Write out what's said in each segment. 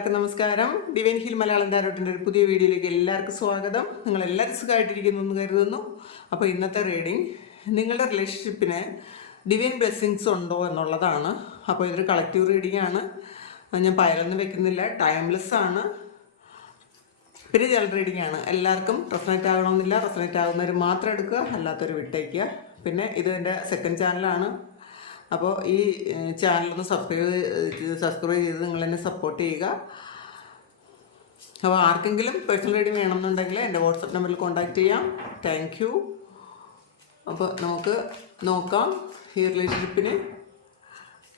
എല്ലാവർക്കും നമസ്കാരം. Divine heal Malayalam ടാരോട്ടിൻ്റെ ഒരു പുതിയ വീഡിയോയിലേക്ക് എല്ലാവർക്കും സ്വാഗതം. നിങ്ങളെല്ലാവരും സുഖമായിട്ടിരിക്കുന്നു എന്ന് കരുതുന്നു. അപ്പോൾ ഇന്നത്തെ റീഡിങ് നിങ്ങളുടെ റിലേഷൻഷിപ്പിന് ഡിവൈൻ ബ്ലെസ്സിങ്സ് ഉണ്ടോ എന്നുള്ളതാണ്. അപ്പോൾ ഇതൊരു കളക്റ്റീവ് റീഡിംഗ് ആണ്. ഞാൻ പയലൊന്നും വെക്കുന്നില്ല, ടൈംലെസ് ആണ്. പിന്നെ ജനറൽ റീഡിംഗ് ആണ്. എല്ലാവർക്കും റെസണേറ്റ് ആകണമെന്നില്ല. റെസണേറ്റ് ആകുന്നവർ മാത്രം എടുക്കുക, അല്ലാത്തവർ വിട്ടേക്കുക. പിന്നെ ഇത് എൻ്റെ സെക്കൻഡ് ചാനലാണ്. അപ്പോൾ ഈ ചാനലൊന്ന് സബ്സ്ക്രൈബ് ചെയ്ത് നിങ്ങൾ എന്നെ സപ്പോർട്ട് ചെയ്യുക. അപ്പോൾ ആർക്കെങ്കിലും പേഴ്സണൽ റീഡിംഗ് വേണമെന്നുണ്ടെങ്കിൽ എൻ്റെ വാട്സപ്പ് നമ്പറിൽ കോൺടാക്റ്റ് ചെയ്യാം. Thank you. അപ്പോൾ നമുക്ക് നോക്കാം ഈ റിലേഷൻഷിപ്പിന്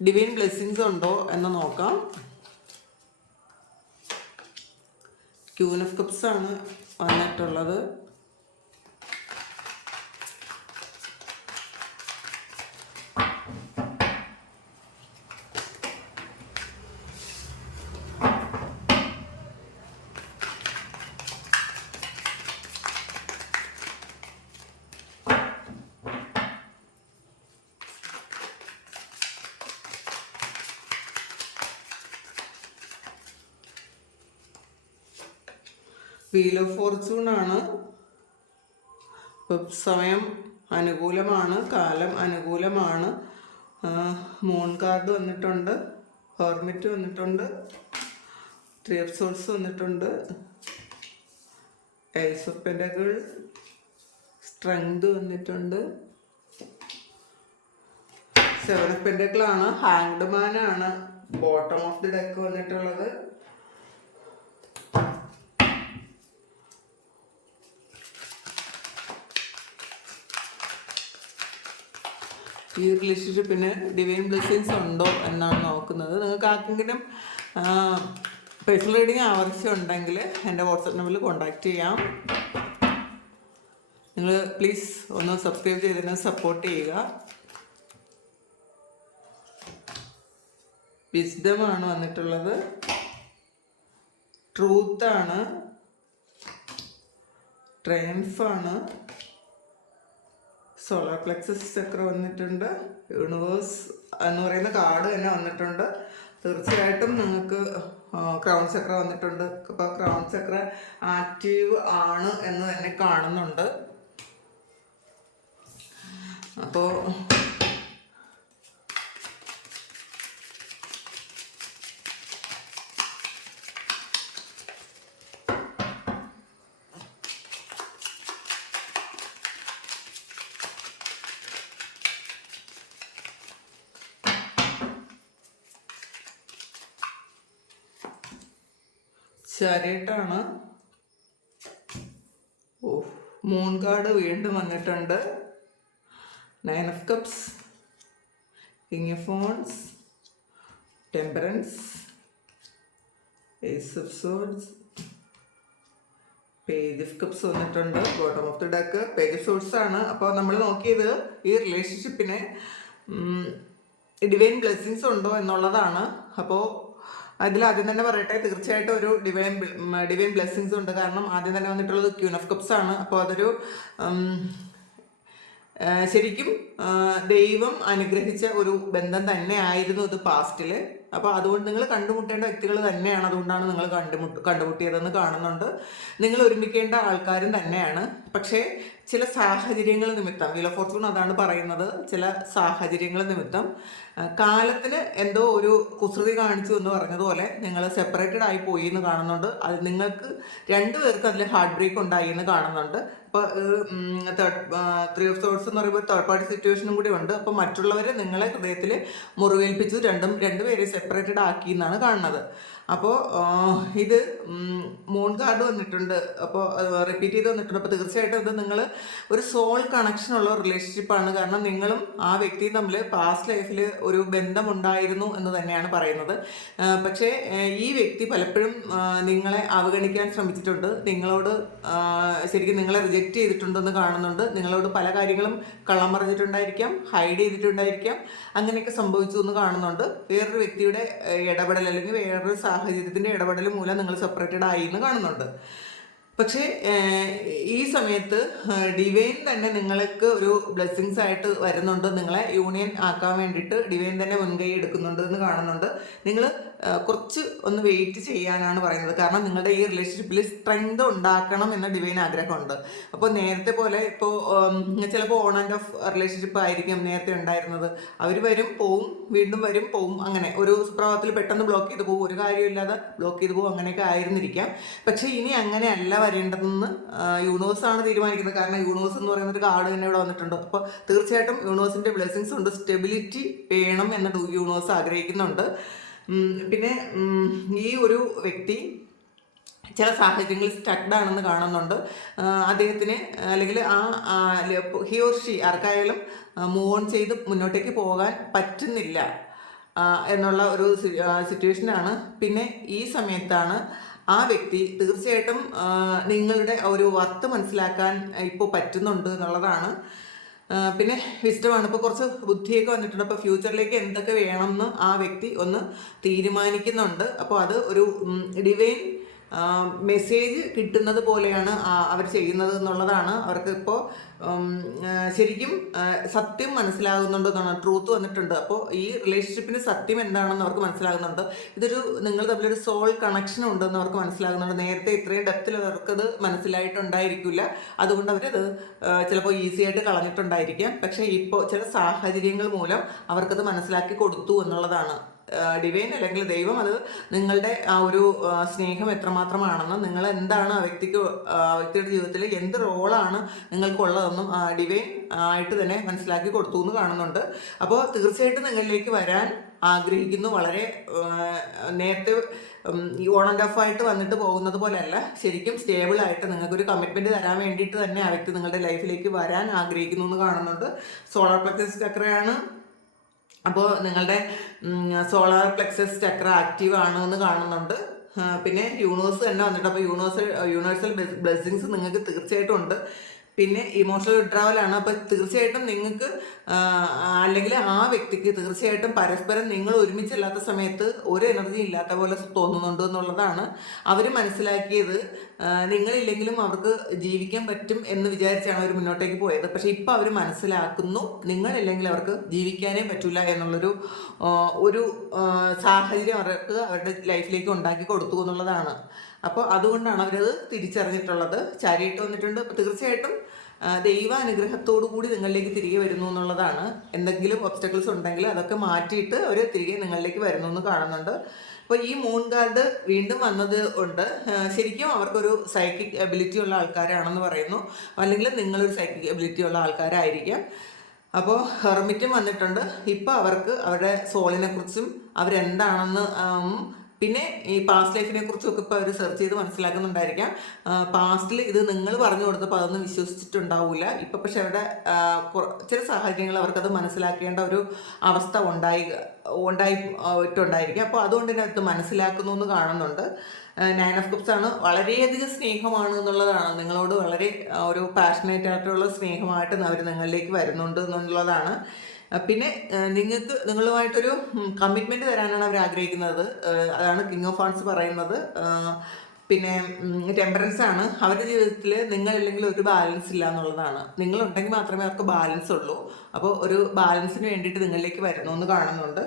ഡിവൈൻ ബ്ലെസ്സിങ്സ് ഉണ്ടോ എന്ന് നോക്കാം. ക്യൂൻ ഓഫ് കപ്സ് ആണ് വന്നിട്ടുള്ളത്. വീൽ ഓഫ് ഫോർച്യൂൺ ആണ്. സമയം അനുകൂലമാണ്, കാലം അനുകൂലമാണ്. മൂൺ കാർഡ് വന്നിട്ടുണ്ട്, ഹെർമിറ്റ് വന്നിട്ടുണ്ട്, ത്രീ ഓഫ് സോൾസ് വന്നിട്ടുണ്ട്, ഏസ് ഓഫ് പെന്റക്കിൾ, സ്ട്രെങ്ത് വന്നിട്ടുണ്ട്, സെവൻ ഓഫ് പെന്റക്കിൾ ആണ്, ഹാങ്ഡ് മാൻ ആണ് ബോട്ടം ഓഫ് ദി ഡെക്ക് വന്നിട്ടുള്ളത്. ഈ റിലേഷൻഷിപ്പിന് ഡിവൈൻ ബ്ലെസ്സിങ്സ് ഉണ്ടോ എന്നാണ് നോക്കുന്നത്. നിങ്ങൾക്ക് ആർക്കെങ്കിലും പേഴ്സണൽ റീഡിങ് ആവശ്യമുണ്ടെങ്കിൽ എൻ്റെ വാട്സപ്പ് നമ്പറിൽ കോൺടാക്റ്റ് ചെയ്യാം. നിങ്ങൾ പ്ലീസ് ഒന്ന് സബ്സ്ക്രൈബ് ചെയ്തതിന് സപ്പോർട്ട് ചെയ്യുക. വിസ്ഡമാണ് വന്നിട്ടുള്ളത്, ട്രൂത്താണ്, ട്രയംഫാണ്, സോളാർ പ്ലെക്സസ് ചക്ര വന്നിട്ടുണ്ട്, യൂണിവേഴ്സ് എന്ന് പറയുന്ന കാർഡ് തന്നെ വന്നിട്ടുണ്ട്. തീർച്ചയായിട്ടും നിങ്ങൾക്ക് ക്രൗൺ ചക്ര വന്നിട്ടുണ്ട്. അപ്പോൾ ക്രൗൺ ചക്ര ആക്റ്റീവ് ആണ് എന്ന് തന്നെ കാണുന്നുണ്ട്. അപ്പോൾ ചാരിയറ്റാണ്. മൂൺ കാർഡ് വീണ്ടും വന്നിട്ടുണ്ട്, nine of cups, king of phones, temperance, ace of swords, page of cups വന്നിട്ടുണ്ട്, bottom of the deck, page of swords ആണ്. അപ്പോൾ നമ്മൾ നോക്കിയത് ഈ റിലേഷൻഷിപ്പിന് ഡിവൈൻ ബ്ലെസ്സിങ്സ് ഉണ്ടോ എന്നുള്ളതാണ്. അപ്പോൾ അതിൽ ആദ്യം തന്നെ പറയട്ടെ, തീർച്ചയായിട്ടും ഒരു ഡിവൈൻ ബ്ലെസ്സിങ്സ് ഉണ്ട്. കാരണം ആദ്യം തന്നെ വന്നിട്ടുള്ളത് ക്യൂൻ ഓഫ് കപ്സ് ആണ്. അപ്പോൾ അതൊരു ശരിക്കും ദൈവം അനുഗ്രഹിച്ച ഒരു ബന്ധം തന്നെ ആയിരുന്നു ഇത് പാസ്റ്റിൽ. അപ്പോൾ അതുകൊണ്ട് നിങ്ങൾ കണ്ടുമുട്ടേണ്ട വ്യക്തികൾ തന്നെയാണ്, അതുകൊണ്ടാണ് നിങ്ങൾ കണ്ടുമുട്ടിയതെന്ന് കാണുന്നുണ്ട്. നിങ്ങൾ ഒരുമിക്കേണ്ട ആൾക്കാരും തന്നെയാണ്. പക്ഷേ ചില സാഹചര്യങ്ങൾ നിമിത്തം, വീൽ ഓഫ് ഫോർച്യൂൺ അതാണ് പറയുന്നത്, ചില സാഹചര്യങ്ങൾ നിമിത്തം കാലത്തിന് എന്തോ ഒരു കുസൃതി കാണിച്ചു എന്ന് പറഞ്ഞതുപോലെ നിങ്ങൾ സെപ്പറേറ്റഡ് ആയി പോയി എന്ന് കാണുന്നുണ്ട്. അത് നിങ്ങൾക്ക് രണ്ടുപേർക്ക് അതിൽ ഹാർട്ട് ബ്രേക്ക് ഉണ്ടായി എന്ന് കാണുന്നുണ്ട്. അപ്പോൾ ത്രീ ഓഫ് സോർട്സ് എന്ന് പറയുമ്പോൾ തേർഡ് പാർട്ടി സിറ്റുവേഷനും കൂടി ഉണ്ട്. അപ്പോൾ മറ്റുള്ളവർ നിങ്ങളെ ഹൃദയത്തിൽ മുറിവേൽപ്പിച്ചു രണ്ടുപേരെ സെപ്പറേറ്റഡ് ആക്കി എന്നാണ് കാണുന്നത്. അപ്പോൾ ഇത് മൂൺ കാർഡ് വന്നിട്ടുണ്ട്. അപ്പോൾ റിപ്പീറ്റ് ചെയ്ത് വന്നിട്ടുണ്ട്. അപ്പോൾ തീർച്ചയായിട്ടും ഇത് നിങ്ങൾ ഒരു സോൾ കണക്ഷൻ ഉള്ള റിലേഷൻഷിപ്പാണ്. കാരണം നിങ്ങളും ആ വ്യക്തിയും തമ്മിൽ പാസ്റ്റ് ലൈഫിൽ ഒരു ബന്ധമുണ്ടായിരുന്നു എന്ന് തന്നെയാണ് പറയുന്നത്. പക്ഷേ ഈ വ്യക്തി പലപ്പോഴും നിങ്ങളെ അവഗണിക്കാൻ ശ്രമിച്ചിട്ടുണ്ട്, നിങ്ങളോട് ശരിക്കും നിങ്ങളെ റിജക്റ്റ് ചെയ്തിട്ടുണ്ടെന്ന് കാണുന്നുണ്ട്. നിങ്ങളോട് പല കാര്യങ്ങളും കള്ളം പറഞ്ഞിട്ടുണ്ടായിരിക്കാം, ഹൈഡ് ചെയ്തിട്ടുണ്ടായിരിക്കാം. അങ്ങനെയൊക്കെ സംഭവിച്ചു എന്ന് കാണുന്നുണ്ട്. വേറൊരു വ്യക്തിയുടെ ഇടപെടൽ അല്ലെങ്കിൽ വേറൊരു സാഹചര്യത്തിൻ്റെ ഇടപെടൽ മൂലം നിങ്ങൾ സെപ്പറേറ്റഡ് ആയി എന്ന് കാണുന്നുണ്ട്. പക്ഷേ ഈ സമയത്ത് ഡിവൈൻ തന്നെ നിങ്ങൾക്ക് ഒരു ബ്ലെസ്സിങ്സ് ആയിട്ട് വരുന്നുണ്ട്. നിങ്ങളെ യൂണിയൻ ആക്കാൻ വേണ്ടിയിട്ട് ഡിവൈൻ തന്നെ മുൻകൈ എടുക്കുന്നുണ്ട് എന്ന് കാണുന്നുണ്ട്. നിങ്ങൾ കുറച്ച് ഒന്ന് വെയിറ്റ് ചെയ്യാനാണ് പറയുന്നത്. കാരണം നിങ്ങളുടെ ഈ റിലേഷൻഷിപ്പിൽ സ്ട്രെങ്ത് ഉണ്ടാക്കണം എന്ന ഡിവൈൻ ആഗ്രഹമുണ്ട്. അപ്പോൾ നേരത്തെ പോലെ ഇപ്പോൾ ചിലപ്പോൾ ഓൺ ആൻഡ് ഓഫ് റിലേഷൻഷിപ്പ് ആയിരിക്കും നേരത്തെ ഉണ്ടായിരുന്നത്. അവർ വരും പോവും, വീണ്ടും വരും പോവും, അങ്ങനെ ഒരു സുപ്രഭാതത്തിൽ പെട്ടെന്ന് ബ്ലോക്ക് ചെയ്ത് പോകും, ഒരു കാര്യമില്ലാതെ ബ്ലോക്ക് ചെയ്ത് പോകും, അങ്ങനെയൊക്കെ ആയിരുന്നിരിക്കാം. പക്ഷേ ഇനി അങ്ങനെയല്ല വരേണ്ടതെന്ന് യൂണിവേഴ്സാണ് തീരുമാനിക്കുന്നത്. കാരണം യൂണിവേഴ്സ് എന്ന് പറയുന്ന ഒരു കാർഡ് തന്നെ ഇവിടെ വന്നിട്ടുണ്ട്. അപ്പോൾ തീർച്ചയായിട്ടും യൂണിവേഴ്സിൻ്റെ ബ്ലെസ്സിങ്സ് ഉണ്ട്. സ്റ്റെബിലിറ്റി വേണം എന്ന് യൂണിവേഴ്സ് ആഗ്രഹിക്കുന്നുണ്ട്. പിന്നെ ഈ ഒരു വ്യക്തി ചില സാഹചര്യങ്ങളിൽ സ്റ്റക്ഡ് ആണെന്ന് കാണുന്നുണ്ട്. അദ്ദേഹത്തിന് അല്ലെങ്കിൽ ഹി ഓർ ഷീ ആർക്കായാലും മൂവ് ഓൺ ചെയ്ത് മുന്നോട്ടേക്ക് പോകാൻ പറ്റുന്നില്ല എന്നുള്ള ഒരു സിറ്റുവേഷനാണ്. പിന്നെ ഈ സമയത്താണ് ആ വ്യക്തി തീർച്ചയായിട്ടും നിങ്ങളുടെ ഒരു വർത്ത് മനസ്സിലാക്കാൻ ഇപ്പോൾ പറ്റുന്നുണ്ട് എന്നുള്ളതാണ്. പിന്നെ വിസ്റ്റമാണ്. ഇപ്പോൾ കുറച്ച് ബുദ്ധിയൊക്കെ വന്നിട്ടുണ്ട്. അപ്പോൾ ഫ്യൂച്ചറിലേക്ക് എന്തൊക്കെ വേണമെന്ന് ആ വ്യക്തി ഒന്ന് തീരുമാനിക്കുന്നുണ്ട്. അപ്പോൾ അത് ഒരു ഡിവൈൻ മെസ്സേജ് കിട്ടുന്നത് പോലെയാണ് അവർ ചെയ്യുന്നത് എന്നുള്ളതാണ്. അവർക്ക് ഇപ്പോൾ ശരിക്കും സത്യം മനസ്സിലാകുന്നുണ്ടെന്നാണ്, ട്രൂത്ത് വന്നിട്ടുണ്ട്. അപ്പോൾ ഈ റിലേഷൻഷിപ്പിന് സത്യം എന്താണെന്ന് അവർക്ക് മനസ്സിലാകുന്നുണ്ട്. ഇതൊരു നിങ്ങൾ തമ്മിലൊരു സോൾ കണക്ഷൻ ഉണ്ടെന്ന് അവർക്ക് മനസ്സിലാകുന്നുണ്ട്. നേരത്തെ ഇത്രയും ഡെപ്തിൽ അവർക്കത് മനസ്സിലായിട്ടുണ്ടായിരിക്കില്ല. അതുകൊണ്ട് അവരത് ചിലപ്പോൾ ഈസി ആയിട്ട് കളഞ്ഞിട്ടുണ്ടായിരിക്കാം. പക്ഷേ ഇപ്പോൾ ചില സാഹചര്യങ്ങൾ മൂലം അവർക്കത് മനസ്സിലാക്കി കൊടുത്തു എന്നുള്ളതാണ്. ഡിവൈൻ അല്ലെങ്കിൽ ദൈവം അത് നിങ്ങളുടെ ആ ഒരു സ്നേഹം എത്രമാത്രമാണെന്നും നിങ്ങൾ എന്താണ് ആ വ്യക്തിയുടെ ജീവിതത്തിൽ എന്ത് റോളാണ് നിങ്ങൾക്കുള്ളതെന്നും ഡിവൈൻ ആയിട്ട് തന്നെ മനസ്സിലാക്കി കൊടുത്തു എന്ന് കാണുന്നുണ്ട്. അപ്പോൾ തീർച്ചയായിട്ടും നിങ്ങളിലേക്ക് വരാൻ ആഗ്രഹിക്കുന്നു. വളരെ നേരത്തെ ഈ ഓൺ ആൻഡ് ഓഫ് ആയിട്ട് വന്നിട്ട് പോകുന്നത് പോലെയല്ല, ശരിക്കും സ്റ്റേബിളായിട്ട് നിങ്ങൾക്കൊരു കമ്മിറ്റ്മെൻറ്റ് തരാൻ വേണ്ടിയിട്ട് തന്നെ ആ വ്യക്തി നിങ്ങളുടെ ലൈഫിലേക്ക് വരാൻ ആഗ്രഹിക്കുന്നു എന്ന് കാണുന്നുണ്ട്. സോളാർ പ്ലെക്സസ് ചക്രയാണ്. അപ്പോൾ നിങ്ങളുടെ സോളാർ പ്ലെക്സസ് ചക്ര ആക്റ്റീവ് ആണ് എന്ന് കാണുന്നുണ്ട്. പിന്നെ യൂണിവേഴ്സ് തന്നെ വന്നിട്ട്, അപ്പോൾ യൂണിവേഴ്സൽ ബ്ലെസ്സിങ്സ് നിങ്ങൾക്ക് തീർച്ചയായിട്ടും ഉണ്ട്. പിന്നെ ഇമോഷണൽ വിഡ്രാവലാണ്. അപ്പോൾ തീർച്ചയായിട്ടും നിങ്ങൾക്ക് അല്ലെങ്കിൽ ആ വ്യക്തിക്ക് തീർച്ചയായിട്ടും പരസ്പരം നിങ്ങൾ ഒരുമിച്ചല്ലാത്ത സമയത്ത് ഒരു എനർജി ഇല്ലാത്ത പോലെ തോന്നുന്നുണ്ട് എന്നുള്ളതാണ്. അവർ മനസ്സിലാക്കിയത് നിങ്ങളില്ലെങ്കിലും അവർക്ക് ജീവിക്കാൻ പറ്റും എന്ന് വിചാരിച്ചാണ് അവർ മുന്നോട്ടേക്ക് പോയത്. പക്ഷേ ഇപ്പോൾ അവർ മനസ്സിലാക്കുന്നു നിങ്ങളില്ലെങ്കിൽ അവർക്ക് ജീവിക്കാനേ പറ്റില്ല എന്നുള്ളൊരു സാഹചര്യം അവർക്ക് അവരുടെ ലൈഫിലേക്ക് ഉണ്ടാക്കി കൊടുത്തു എന്നുള്ളതാണ്. അപ്പോൾ അതുകൊണ്ടാണ് അവരത് തിരിച്ചറിഞ്ഞിട്ടുള്ളത്. ചാരിയിട്ട് വന്നിട്ടുണ്ട്. അപ്പോൾ തീർച്ചയായിട്ടും ദൈവാനുഗ്രഹത്തോടു കൂടി നിങ്ങളിലേക്ക് തിരികെ വരുന്നു എന്നുള്ളതാണ്. എന്തെങ്കിലും ഒബ്സ്റ്റക്കിൾസ് ഉണ്ടെങ്കിൽ അതൊക്കെ മാറ്റിയിട്ട് അവർ തിരികെ നിങ്ങളിലേക്ക് വരുന്നു എന്ന് കാണുന്നുണ്ട്. അപ്പോൾ ഈ മൂൺ കാർഡ് വീണ്ടും വന്നത് ഉണ്ട്. ശരിക്കും അവർക്കൊരു സൈക്കിക് എബിലിറ്റി ഉള്ള ആൾക്കാരാണെന്ന് പറയുന്നു. അല്ലെങ്കിൽ നിങ്ങളൊരു സൈക്കിക് എബിലിറ്റി ഉള്ള ആൾക്കാരായിരിക്കാം. അപ്പോൾ ഹെർമിറ്റും വന്നിട്ടുണ്ട്. ഇപ്പോൾ അവർക്ക് അവരുടെ സോളിനെ കുറിച്ചും അവരെന്താണെന്ന് പിന്നെ ഈ പാസ്റ്റ് ലൈഫിനെ കുറിച്ചൊക്കെ ഇപ്പോൾ അവർ സെർച്ച് ചെയ്ത് മനസ്സിലാക്കുന്നുണ്ടായിരിക്കാം. പാസ്റ്റിൽ ഇത് നിങ്ങൾ പറഞ്ഞു കൊടുത്തപ്പോൾ അതൊന്നും വിശ്വസിച്ചിട്ടുണ്ടാവില്ല. ഇപ്പം പക്ഷെ അവരുടെ ചില സാഹചര്യങ്ങൾ അവർക്കത് മനസ്സിലാക്കേണ്ട ഒരു അവസ്ഥ ഉണ്ടായിട്ടുണ്ടായിരിക്കാം. അപ്പോൾ അതുകൊണ്ട് തന്നെ അത് മനസ്സിലാക്കുന്നു എന്ന് കാണുന്നുണ്ട്. 9 ഓഫ് കപ്സ് ആണ്. വളരെയധികം സ്നേഹമാണ് എന്നുള്ളതാണ്. നിങ്ങളോട് വളരെ ഒരു പാഷനേറ്റ് ആയിട്ടുള്ള സ്നേഹമായിട്ട് അവർ നിങ്ങളിലേക്ക് വരുന്നുണ്ട് എന്നുള്ളതാണ്. പിന്നെ നിങ്ങളുമായിട്ടൊരു കമ്മിറ്റ്മെൻറ്റ് തരാനാണ് അവർ ആഗ്രഹിക്കുന്നത്. അതാണ് കിങ് ഓഫ് വാണ്ട്സ് പറയുന്നത്. പിന്നെ ടെമ്പറൻസ് ആണ്. അവരുടെ ജീവിതത്തിൽ നിങ്ങളില്ലെങ്കിൽ ഒരു ബാലൻസ് ഇല്ല എന്നുള്ളതാണ്. നിങ്ങളുണ്ടെങ്കിൽ മാത്രമേ അവർക്ക് ബാലൻസ് ഉള്ളൂ. അപ്പോൾ ഒരു ബാലൻസിന് വേണ്ടിയിട്ട് നിങ്ങളിലേക്ക് വരുന്നു എന്ന് കാണുന്നുണ്ട്.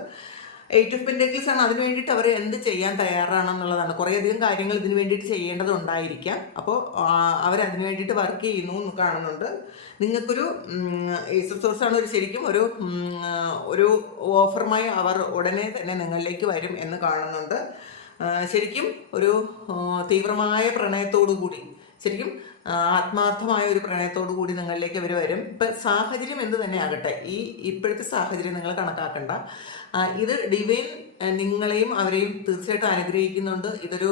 8 ഓഫ് പെന്റക്കിൾസ് ആണ്. അതിന് വേണ്ടിയിട്ട് അവർ എന്ത് ചെയ്യാൻ തയ്യാറാണെന്നുള്ളതാണ്. കുറേയധികം കാര്യങ്ങൾ ഇതിന് വേണ്ടിയിട്ട് ചെയ്യേണ്ടതുണ്ടായിരിക്കാം. അപ്പോൾ അവരതിന് വേണ്ടിയിട്ട് വർക്ക് ചെയ്യുന്നു എന്ന് കാണുന്നുണ്ട്. നിങ്ങൾക്കൊരു ഏസ് ഓഫ് സോഴ്സ് ആണ് ശരിക്കും ഒരു ഓഫറുമായി അവർ ഉടനെ തന്നെ നിങ്ങളിലേക്ക് വരും എന്ന് കാണുന്നുണ്ട്. ശരിക്കും ഒരു തീവ്രമായ പ്രണയത്തോടു കൂടി, ശരിക്കും ആത്മാർത്ഥമായ ഒരു പ്രണയത്തോടു കൂടി നിങ്ങളിലേക്ക് അവർ വരും. ഇപ്പം സാഹചര്യം എന്ത് തന്നെ ആകട്ടെ, ഇപ്പോഴത്തെ സാഹചര്യം നിങ്ങൾ കണക്കാക്കണ്ട. ഇത് ഡിവൈൻ നിങ്ങളെയും അവരെയും തീർച്ചയായിട്ടും അനുഗ്രഹിക്കുന്നുണ്ട്. ഇതൊരു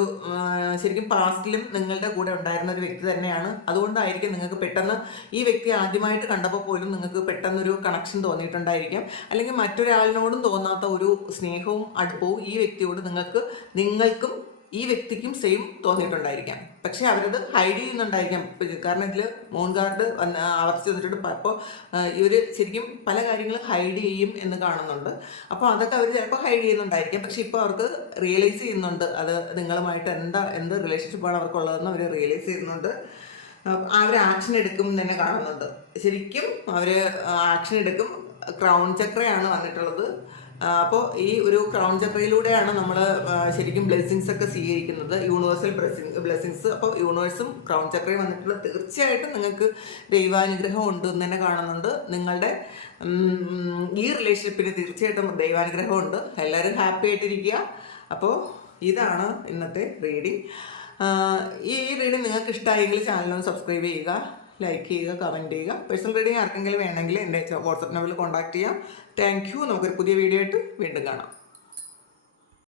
ശരിക്കും പാസ്റ്റിലും നിങ്ങളുടെ കൂടെ ഉണ്ടായിരുന്ന ഒരു വ്യക്തി തന്നെയാണ്. അതുകൊണ്ടായിരിക്കും നിങ്ങൾക്ക് പെട്ടെന്ന് ഈ വ്യക്തി ആദ്യമായിട്ട് കണ്ടപ്പോൾ പോലും നിങ്ങൾക്ക് പെട്ടെന്നൊരു കണക്ഷൻ തോന്നിയിട്ടുണ്ടായിരിക്കാം. അല്ലെങ്കിൽ മറ്റൊരാളിനോടും തോന്നാത്ത ഒരു സ്നേഹവും അടുപ്പവും ഈ വ്യക്തിയോട് നിങ്ങൾക്കും ഈ വ്യക്തിക്കും സെയിം തോന്നിയിട്ടുണ്ടായിരിക്കാം. പക്ഷേ അവരത് ഹൈഡ് ചെയ്യുന്നുണ്ടായിരിക്കാം. കാരണം ഇതിൽ മൂൺ കാർഡ് ആവർത്തിച്ച് വന്നിട്ടുണ്ട്. അപ്പോൾ ഇവർ ശരിക്കും പല കാര്യങ്ങളും ഹൈഡ് ചെയ്യും എന്ന് കാണുന്നുണ്ട്. അപ്പോൾ അതൊക്കെ അവർ ചിലപ്പോൾ ഹൈഡ് ചെയ്യുന്നുണ്ടായിരിക്കാം. പക്ഷെ ഇപ്പോൾ അവർക്ക് റിയലൈസ് ചെയ്യുന്നുണ്ട് അത് നിങ്ങളുമായിട്ട് എന്ത് റിലേഷൻഷിപ്പാണ് അവർക്കുള്ളതെന്ന് അവർ റിയലൈസ് ചെയ്യുന്നുണ്ട്. അവർ ആക്ഷൻ എടുക്കും എന്ന് തന്നെ കാണുന്നുണ്ട്. ശരിക്കും അവർ ആക്ഷൻ എടുക്കും. ക്രൗൺ ചക്രയാണ് വന്നിട്ടുള്ളത്. അപ്പോൾ ഈ ഒരു ക്രൗൺ ചക്രയിലൂടെയാണ് നമ്മൾ ശരിക്കും ബ്ലെസ്സിങ്സ് ഒക്കെ സ്വീകരിക്കുന്നത്, യൂണിവേഴ്സൽ ബ്ലെസ്സിങ്സ്. അപ്പോൾ യൂണിവേഴ്സും ക്രൗൺ ചക്രയും വന്നിട്ടുള്ള തീർച്ചയായിട്ടും നിങ്ങൾക്ക് ദൈവാനുഗ്രഹം ഉണ്ട് എന്ന് തന്നെ കാണുന്നുണ്ട്. നിങ്ങളുടെ ഈ റിലേഷൻഷിപ്പിന് തീർച്ചയായിട്ടും ദൈവാനുഗ്രഹം ഉണ്ട്. എല്ലാവരും ഹാപ്പി ആയിട്ടിരിക്കുക. അപ്പോൾ ഇതാണ് ഇന്നത്തെ റീഡിങ്. ഈ റീഡിങ് നിങ്ങൾക്ക് ഇഷ്ടമായെങ്കിൽ ചാനലൊന്ന് സബ്സ്ക്രൈബ് ചെയ്യുക, ലൈക്ക് ചെയ്യുക, കമൻറ്റ് ചെയ്യുക. പേഴ്സണൽ റീഡിങ് ആർക്കെങ്കിലും വേണമെങ്കിൽ എൻ്റെ വാട്സപ്പ് നമ്പറിൽ കോൺടാക്ട് ചെയ്യാം. Thank you. നമുക്കൊരു പുതിയ വീഡിയോ ആയിട്ട് വീണ്ടും കാണാം.